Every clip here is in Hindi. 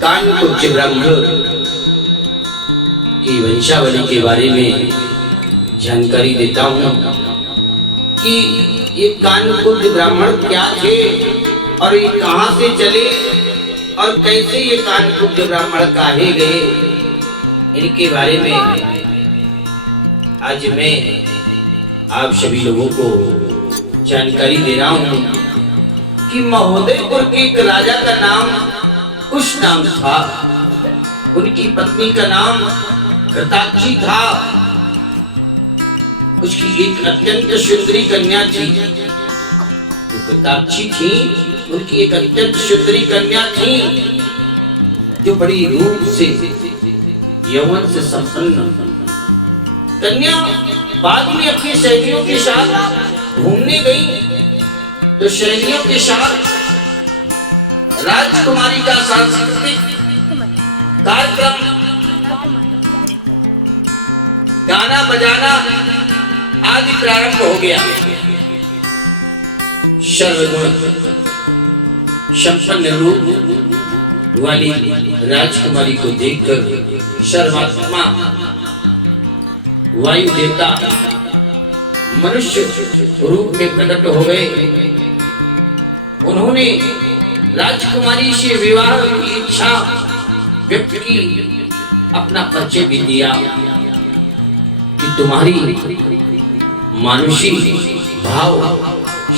कानकुब्ज ब्रह्म की वंशावली के बारे में जानकारी देता हूँ कि ये कानकुब्ज ब्राह्मण क्या थे और ये कहाँ से चले और कैसे ये कानकुब्ज ब्राह्मण काहे गए, इनके बारे में आज मैं आप सभी लोगों को जानकारी दे रहा हूँ कि महोदयपुर के एक राजा का नाम कुश नाम था। उनकी पत्नी का नाम घृताक्षी था। उसकी एक अत्यंत सुंदरी कन्या थी। घृताक्षी थी, उनकी एक अत्यंत सुंदरी कन्या थी जो बड़ी रूप से यौवन से संपन्न। कन्या बाद में अपनी सहेलियों के साथ घूमने गई तो सहेलियों के साथ राजकुमारी का सांस्कृतिक कार्यक्रम, गाना बजाना आदि प्रारंभ हो गया। सर्वगुण संपन्न रूप वाली राजकुमारी को देखकर सर्वात्मा वायु देवता मनुष्य रूप में प्रकट हो गए। उन्होंने राजकुमारी से विवाह की इच्छा व्यक्त की, अपना परिचय भी दिया कि तुम्हारी मानुषी भाव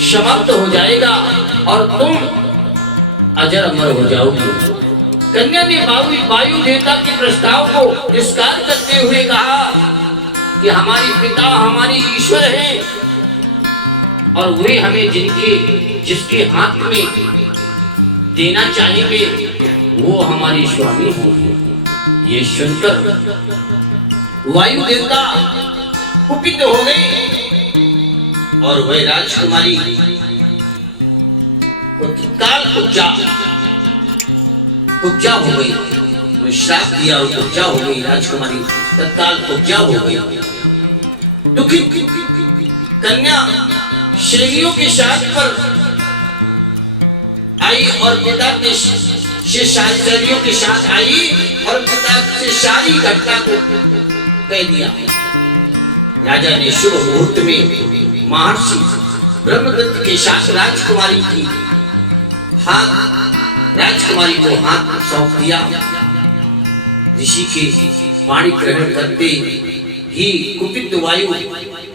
समाप्त हो जाएगा और तुम अजर अमर हो जाओगी। कन्या ने वायु देवता के प्रस्ताव को तिरस्कार करते हुए कहा कि हमारे पिता हमारे ईश्वर हैं और वे हमें जिसके हाथ में देना चाहेंगे वो हमारे स्वामी होंगे। ये सुनकर वायु देवता कुपित हो गए और वह राजकुमारी को तत्काल कुब्जा हो गई। वो श्राप दिया और कुब्जा हो गई। राजकुमारी तत्काल कुब्जा हो गई। दुखित कन्या सहेलियों के साथ पर आई और पिता के सहेलियों के साथ आई और पिता से सारी घटना को कह दिया। राजा ने शुभ मुहूर्त में महर्षि ब्रह्मदत्त के साथ राजकुमारी को हाथ सौंप दिया। ऋषि के वाणी ग्रहण करते ही कुपित वायु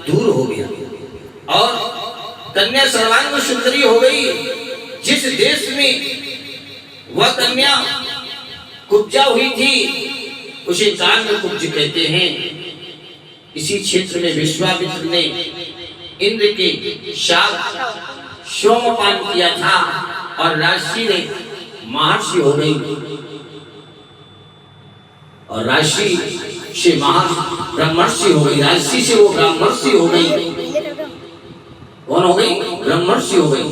दूर हो गया और कन्या सर्वांग सुंदरी हो गई। जिस देश में वह कन्या कुब्जा हुई थी उसे कानकुब्ज कहते हैं। इसी क्षेत्र में विश्वामित्र ने इंद्र के साथ सोमपान किया था और राशि ने महर्षि हो गई और राशि से ब्रह्मर्षि हो गई। राशि से वो ब्रह्मर्षि हो गई। कौन हो गई? ब्रह्मर्षि हो गई।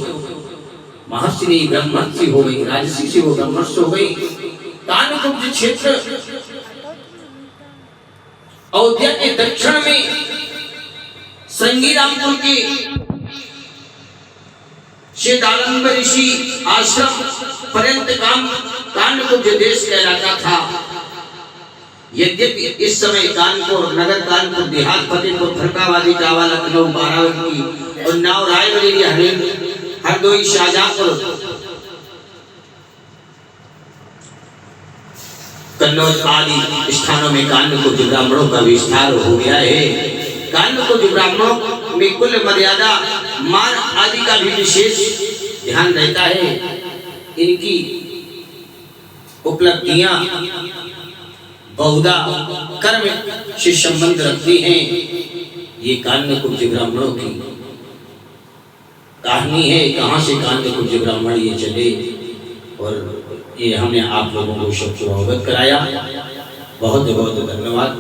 महर्षि ने ब्रह्मर्षि हो गई, राजसी से वो ब्रह्मर्षि हो गई। कानकुब्ज क्षेत्र अयोध्या के दक्षिण में संगीरामपुर के शेदालंब ऋषि आश्रम पर्यंत कानकुब्ज देश कहलाता था। यद्यपि इस समय कानपुर नगर, कानपुर देहात, फतेहपुर, फरकाबादी, कावा, लखनऊ, बाराबंकी, उन्नाव, रायबरेली, हरदोई, शाहजहांपुर, कन्नौज आदि स्थानों में कानकुब्ज ब्राह्मणों का विस्तार हो गया है। कानकुब्ज ब्राह्मणों में कुल मर्यादा, मान आदि का भी विशेष ध्यान रहता है। इनकी उपलब्धियां बहुधा कर्म से संबंध रखती हैं। ये कानकुब्ज ब्राह्मणों की कहानी है, कहाँ से कानकुब्ज ब्राह्मण ये चले और ये हमने आप लोगों को सबको अवगत कराया। बहुत बहुत धन्यवाद।